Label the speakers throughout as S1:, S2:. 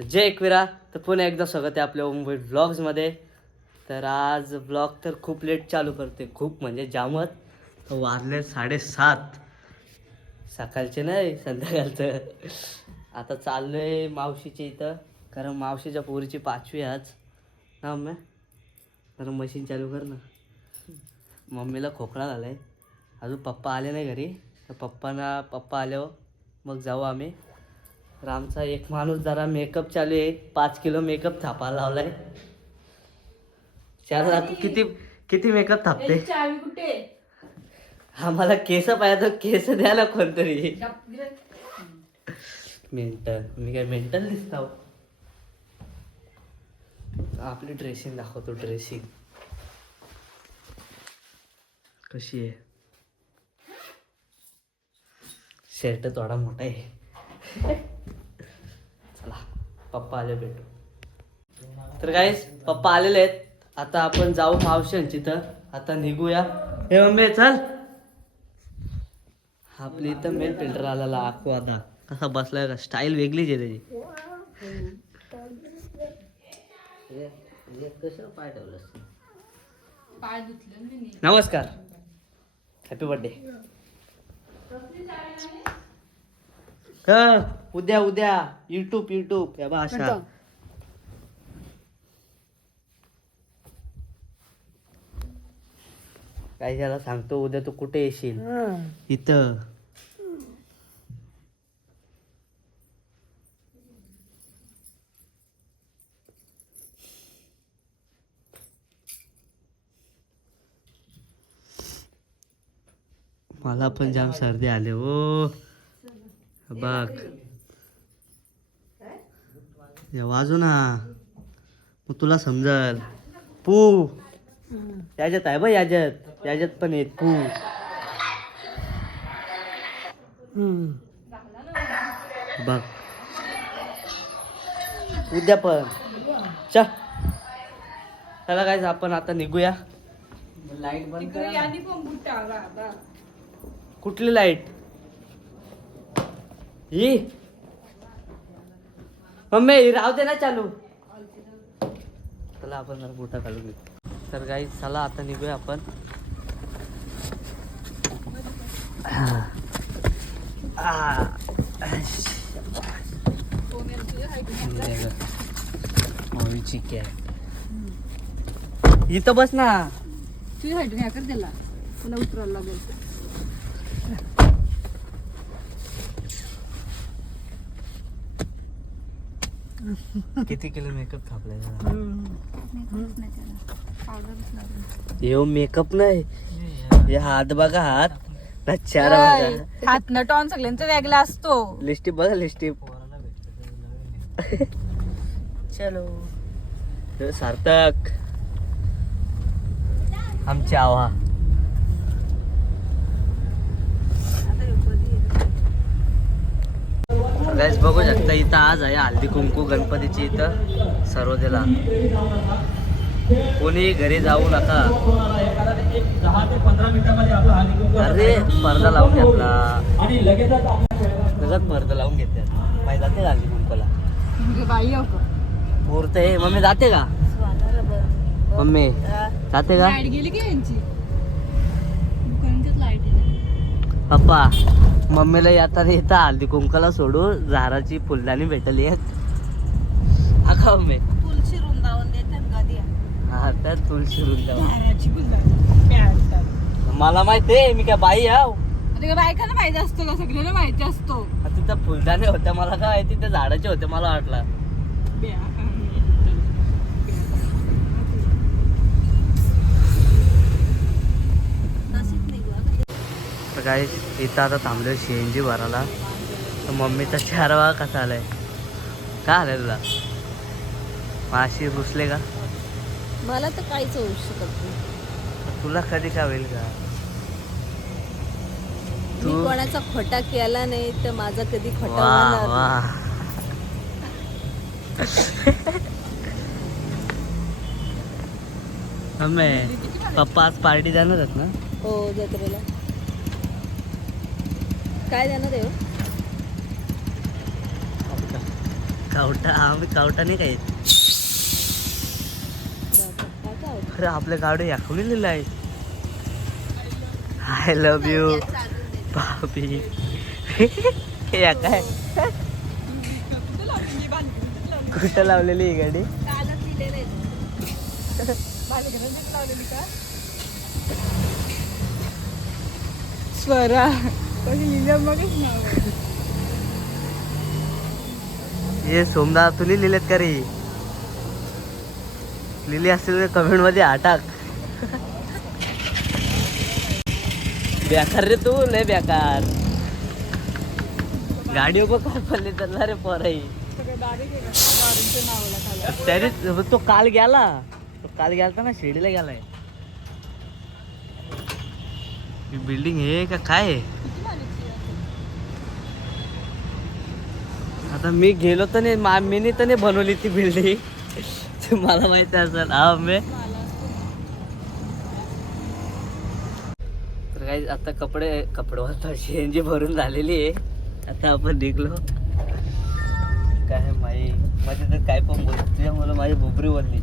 S1: तर जय एकविरा. तर पुन्हा एकदा स्वागत आहे आपल्या मुंबई ब्लॉग्समध्ये तर आज ब्लॉग तर खूप लेट चालू करते. खूप म्हणजे जामत वाजले साडेसात. सकाळचे नाही संध्याकाळचं. आता चाललो आहे मावशीच्या इथं. कारण मावशीच्या पोरीची पाचवी आज. ना मम्मी? तर मशीन चालू कर ना. मम्मीला खोकला झाला आहे अजून पप्पा आले नाही घरी. तर पप्पांना पप्पा आल्यावर मग जाऊ आम्ही. तर आमचा एक माणूस जरा मेकअप चालू आहे. पाच किलो मेकअप थापायला लावलाय. चार तू किती किती मेकअप थापते?
S2: चावी कुठे
S1: आम्हाला केस पाहिजे तर केस द्या ना कोणतरी. मेंटल मी काय मेंटल दिसतो आपली ड्रेसिंग दाखवतो ड्रेसिंग कशी आहे? शर्ट थोडा मोठा आहे. चला पप्पा आले भेटू. तर काय पप्पा आलेले आहेत. आता आपण जाऊ मावशांची तर आता निघूया. हे मम्मी चल. आपली इथं मेन फिल्टर आलेला आखू आता. कसा बसलाय का? स्टाईल वेगळीच आहे त्याची. पाय नमस्कार. हॅपी बर्थडे हा. उद्या उद्या. युट्यूब युट्यूब या बा अशा. काय त्याला सांगतो उद्या तू कुठे येशील? इथं. मला पण जाम सर्दी आले ओ बघ हे वाजू ना. मग तुला समजल. पू. याच्यात आहे बघ याच्यात याच्यात पण येत पू. बघ उद्या पण. चला. काय आपण आता निघूया. लाइट बंद. कुठली लाइट? ही मम्मी ही राहू दे ना चालू चला आपण जरा बुटा काढून घेऊ तर काही चला आता निघूया आपण आ. मम्मीची कॅट इथं बस ना
S2: तुझ्या हाईट ह्या कर त्याला तुला उतरायला लागेल
S1: किती किलो मेकअप थापलाय येऊ मेकअप नाही. हे हात बघा हात. ना चार बघा
S2: हात न टॉन सगळ्यांचा वेगळा असतो.
S1: लिस्टिप बघा लिस्टिप चलो. सार्थक. आमची आवा गॅस बघू शकता इथं आज आहे हल्दी कुंकू गणपतीची इथं सर्वदेला कोणी घरी जाऊ नका. अरे पडदा लावून घेतला. लगत पडदा लावून घेतात माहिती जाते का हल्दी कुंकूला? आहे मम्मी जाते का? मम्मी जाते का
S2: लाइट गेली की यांची दुकानांच्याच लाइट आहे
S1: पप्पा मम्मीला येताना येता हल्दी कुंकाला सोडून झाडाची फुलदाणी भेटली आहेत का मम्मी.
S2: देतात कधी
S1: हा तर तुळशी
S2: झाडाची फुलं
S1: मला माहिती आहे मी काय बाई
S2: आता बायकांना माहिती असतो का? सगळ्यांना माहिती असतो.
S1: तिथं फुलदाणे होत्या मला काय तिथे झाडाचे होते मला वाटलं. तर काय इथं आता थांबलो सी एन जी भरायला. तर मम्मीचा चारवा कसा आलाय का आलाय तुला? माशी रुसले का?
S2: मला तर काहीच होऊ शकत नाही.
S1: तुला कधी का होईल का? तू
S3: कोणाचा खोटा केला नाही तर माझा कधी खोटा
S1: वा
S3: होणार
S1: वा. पप्पा आज पार्टी जाणार आहेत ना.
S3: हो जत्रेला. काय देणार आहे हो?
S1: कावटा. आम्ही कावटा नाही काय अरे आपल्या गाडी याकवली लिहिलं आहे. आय लव्ह यू भाभी. हे या काय? कुठं लावलेली ही गाडी?
S2: स्वरा.
S1: हे सोमदा तुला लिहिलेत का रे? लिहिली असतील कमेंटमध्ये अटाक. बेकार रे तू लय बेकार. गाडी उभं काय पडली तर रे पोराई त्याने तो काल गेला. तो काल गेलता ना शिर्डीला गेलाय. ही बिल्डिंग हे का काय? आहे आता मी गेलो तर नाही मा- मीनी तर नाही बनवली ती बिल्डिंग. मला माहिती असेल. हा मे तर काही आता कपडे कपडे वाजता शेंजी भरून झालेली आहे. आता आपण निघलो. काय माई? मध्ये तर काय पण बोल तुझ्यामुळे माझी बुबरी बोलली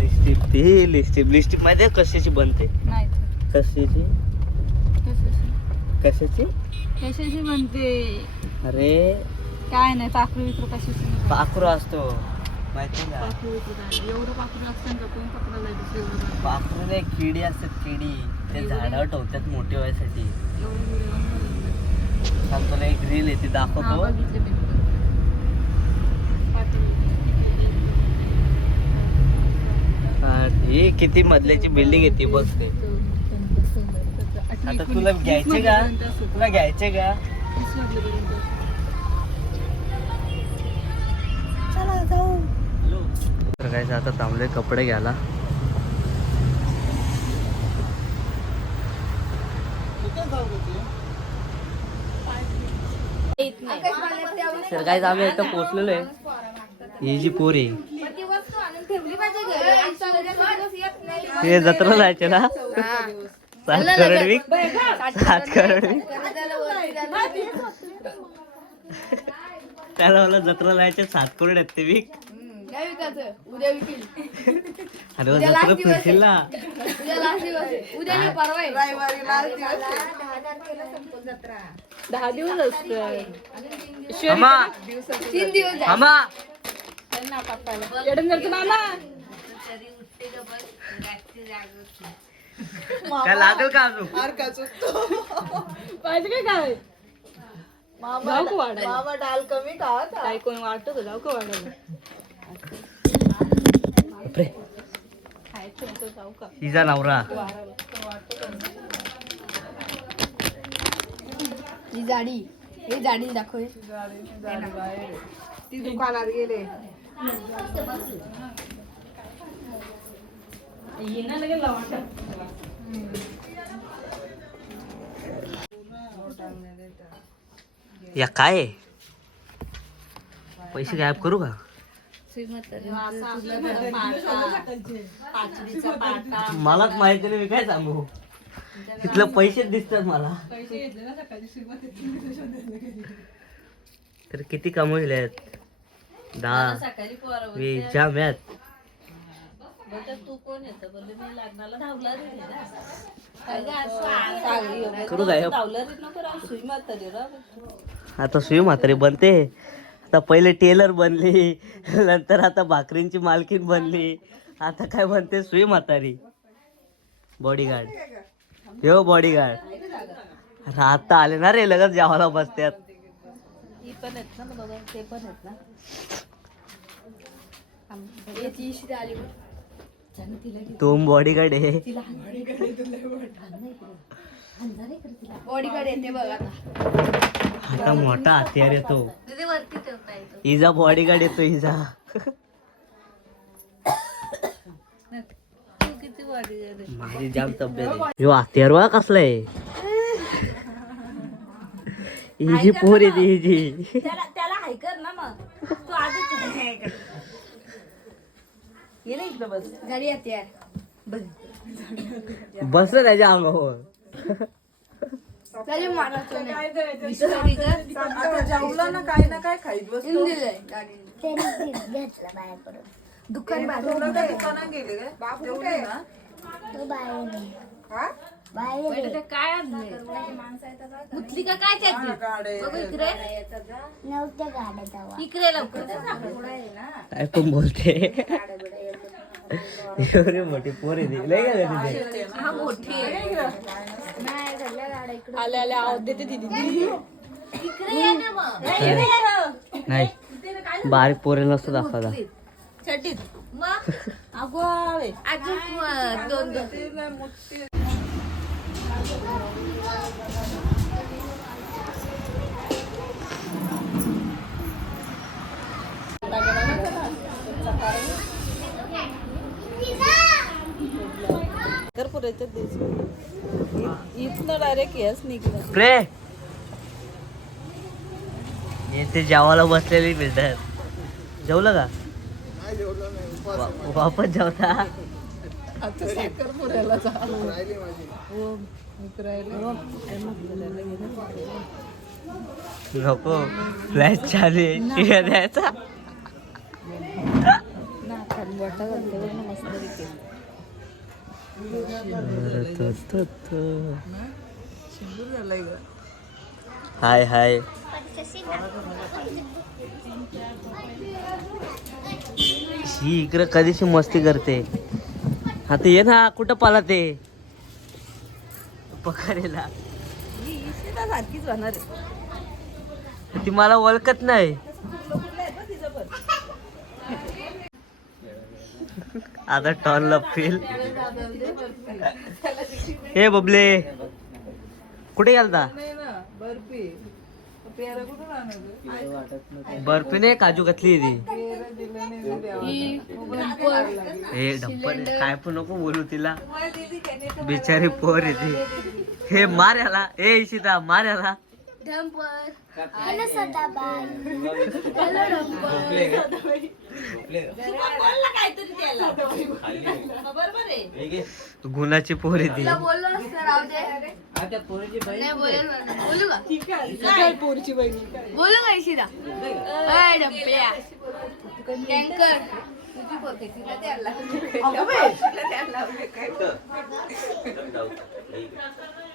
S1: लिस्टिप ती लिस्टिप लिस्टिप माहिती कशाची बनते?
S2: नाही.
S1: कशाची? कशाची
S2: कशाची म्हणते
S1: अरे
S2: काय नाही पाखरू विक्रू कशाची नाही.
S1: पाखरू असतो माहिती का
S2: पाखरू विक्रू काय नाही. एवढं पाखरू असतं का कोण पकडायला येतं एवढं
S1: पाखरू नाही किडी असतात किडी ते झाडावर ठेवतात मोठे व्हायसाठी
S2: एवढं व्हिडिओ बनवलं.
S1: सांग तुला एक रील आहे ती
S2: हा,
S1: दाखवतो
S2: बघितले मी. पाखरू.
S1: हा, ही किती मजल्याची बिल्डिंग आहे ती बघ ते आता तुला घ्यायचे का? तुला घ्यायचे का? तर काय आता थांबले कपडे घ्यायला. तर काय आम्ही इथं पोहोचलेलो आहे. ही जी पोर. आहे ते जत्रा जायचे ना? सात करोड वीक सात करोड वीक त्याला मला जत्रा जायचे सात करोड आहेत ते वीक.
S3: उद्या विकील.
S1: अरे जत्रा फिरशील ना.
S3: उद्या लास्ट दिवस आहे. उद्या नाही परवा आहे.
S2: दहा दिवस असतं.
S3: तीन दिवस. आहे.
S1: मामा. काय लागेल का अजून?
S2: पाहिजे काय काय? जाऊ का वाढायला? काय कोण वाटतो का जाऊ का वाढायला?
S1: बापरे.
S2: खायचं होतं जाऊ का
S1: हिचा नवरा.
S3: ही जाडी. ही जाडी दाखव. ती दुकानात गेले.
S1: या काय आहे? पैसे गायब करू का? मलाच माहिती नाही मी काय सांगू? तिथलं पैसे दिसतात मला. तर किती कमवले आहेत दहा वीस जाम आहेत करू काय आता सुई म्हातारी बनते. आता पहिले टेलर बनली नंतर आता भाकरींची मालकीन बनली. आता काय बनते? सुई म्हातारी. बॉडीगार्ड यो बॉडीगार्ड अरे आता आले ना रे लगत जेवायला बसत्यात.
S3: याची इशी आली बघ.
S1: तुम बॉडीगार्ड आहे.
S3: बॉडीगार्ड येते बघ. आता
S1: आता मोठा हत्यार येतो. इजा बॉडीगार्ड येतो इजा. माझी जाम तब्येत. ह्यो हत्यार वा कसला आहे. ही जी पोर येते ही जी
S3: त्याला त्याला हाय कर ना मग. तू आधीच ये ना इकडं बस. गाडी येते बस.
S1: बसलं त्याच्या अंगावर.
S3: त्याला मारायचं नाही
S2: आता जेवलं ना काही ना काय खाईत बसतो.
S3: दिलंय गाडीने. दुकान बाजूला
S2: तुला काय दुकानात गेले काय बाप ना. हा?
S3: ते काय आणलंय? मुतली का काय त्याची?
S2: गाडे.
S3: बघू इकडे. इकडे लवकर.
S1: काय पण बोलते. एवढी मोठी पोरी का ते?
S3: हा मोठी आहे.
S2: आले आले आवाज देते दिदी.
S3: इकडे ये ना मग.
S1: नाही. बारीक पोरे नसतो दाखवता
S2: छटीत.
S3: मग?
S2: अगो आवे.
S3: अजून दोन दोन.
S2: देश इथनं डायरेक्ट येस निघलं
S1: प्रे! येते जेवायला बसलेली मिळतात जेवलं का? वापस जेवता?
S2: आता
S1: नको. फ्लॅश चालू आहे. द्यायचा. हाय हाय. ही इकडं कधीशी मस्ती करते? आता ये ना कुठं पाला ते पकडेला
S2: इशिता सारखीच होणार आहे.
S1: ती मला ओळखत नाही. आता टॉनला फील हे बबले. कुठे गेलता?
S2: बर्फी. पेरा कुठून आणायचं?
S1: बर्फी नाही काजू कतली ती. हे डप्पन काय पण नको बोलू तिला. बिचारी पोर आहे ती. हे मार याला. ए इशिता मार
S3: dumper hello Sadabai hello dumper
S1: गुणाची पोर ती.
S3: तुला बोललो असतं राहू दे. नाही बोलेल मला. बोलू का?
S2: काय पोरची बहिणी काय
S3: बोलू का इशिरा? अय डंपल्या. टँकर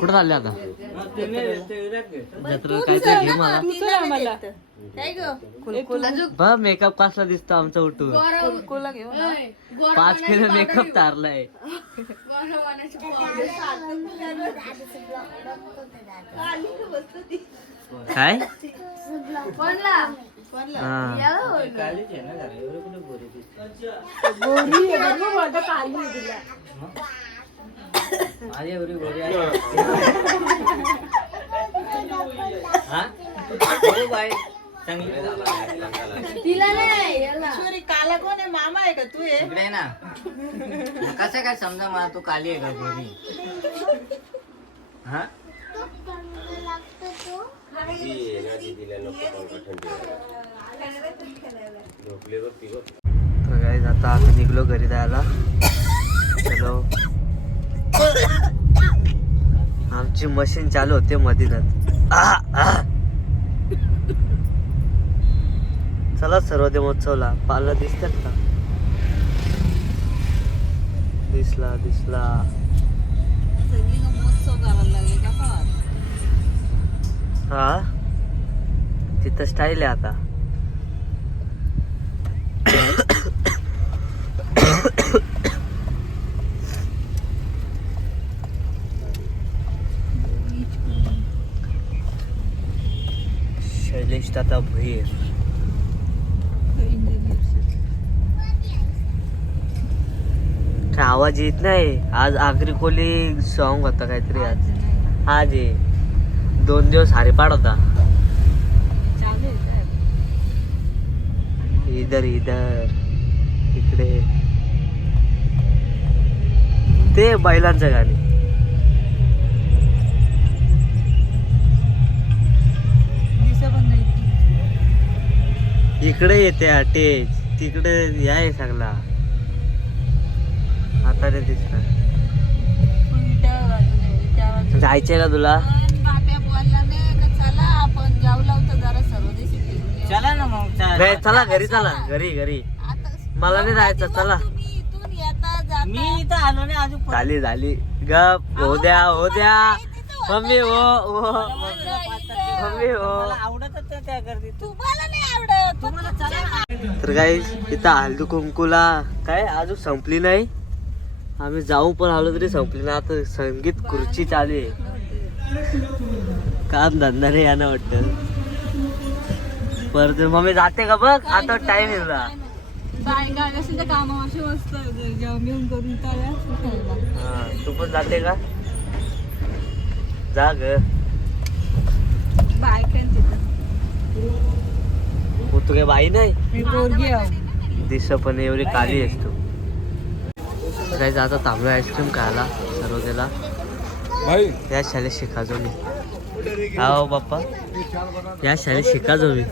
S1: कुठं चालले आता? जत्रा काहीतरी घे मला.
S2: तू चल आम्हाला.
S3: काय गं? अजून
S1: बा मेकअप कसला दिसतो आमचा उठून. पाच किलो मेकअप. तारलाय.
S3: गोरा?
S1: हा.
S3: याला बोललो.
S2: गोरी आहे तिला.
S3: तिला नाही याला.
S2: काला कोण आहे? मामा आहे का तू आहे?
S1: इकडे ना. कसं काय समजा मला तू काली आहे का गोरी हा? तर guys, आता आम्ही निघलो घरी जायला. चलो आमची मशीन चालू होते मधीनच. आ, चला सर्वदेव महोत्सवला. पाला दिसतात का? दिसला दिसला. हा? तिथं स्टाईल आहे आता. शैलेश दादा भैर काय आवाज येत नाही? आज आगरी कोली सॉन्ग होता काहीतरी आज. आज आहे. दोन दिवस हारेपाड होता. इधर इधर इकडे. ते बैलांचं गाणी. इकडे येते अटेज तिकडे याय सगळा. आता ते दिसणार. जायचे का तुला?
S2: चला
S4: ना मग चला.
S1: नाही चला घरी चला घरी घरी. मला नाही जायचं चला.
S2: तुम्ही इथून येता जाता.
S4: मी इथं आलो नाही अजून पण-
S1: झाली झाली. गप हो द्या हो द्या. मम्मी हो हो. मम्मी हो.
S4: मला आवडतच नाही त्या गर्दीत.
S2: तुम्हाला नाही आवडत.
S4: तुम्हाला चला ना.
S1: तर काही इथं हळदी कुंकूला काय अजून संपली नाही. आम्ही जाऊ पण आलो तरी संपली नाही. आता संगीत खुर्ची चालू आहे. काम धंदा नाही यानं वाटत. परत मम्मी जाते का बघ? आता टाइम. हा तू पण जाते का? जा ग. तू काय बाई नाही. दिस पण एवढी काली आहेस तू. काही आता तांबडा आईस्क्रीम खायला सर्व त्याला या शाळेत शिकायचो मी हा हो बाप्पा. या शाळेत शिकायचो मी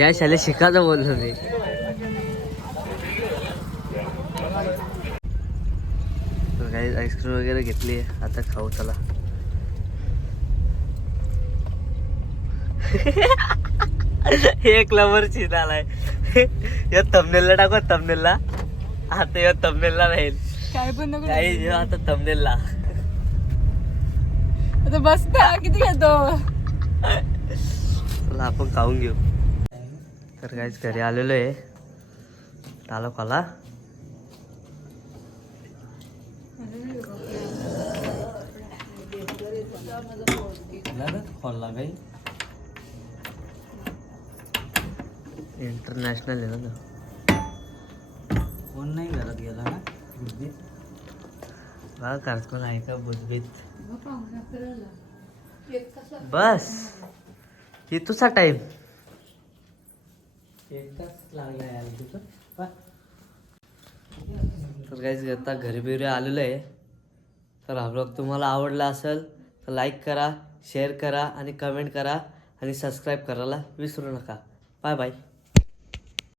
S1: या शाळेत शिकायचो बोललो मी. काही आईस्क्रीम वगैरे घेतली. आता खाऊ चला. एक लवर सीन आलाय. या तमनेलला टाकू तमनेलला आता या तमनेलला राहील.
S2: काय पण नको
S1: काही जेव्हा आता तमनेलला
S2: आता बस ना किती घेतो
S1: चला आपण खाऊन घेऊ. तर काहीच घरी आलेलो आहे. आला खाला खोलला काही इंटरनॅशनल आहे ना
S4: कोण नाही घरात गेला ना.
S1: बघा कार्टून आहे का बुजबीत बस. हे तुझा टाइम
S4: एक तास लागला यार तिथं पा.
S1: तर काहीच आता घरी बिरी आलेलो आहे. तर हा ब्लॉग तुम्हाला आवडला असेल तर लाईक करा शेअर करा आणि कमेंट करा आणि सबस्क्राईब करायला विसरू नका. Bye bye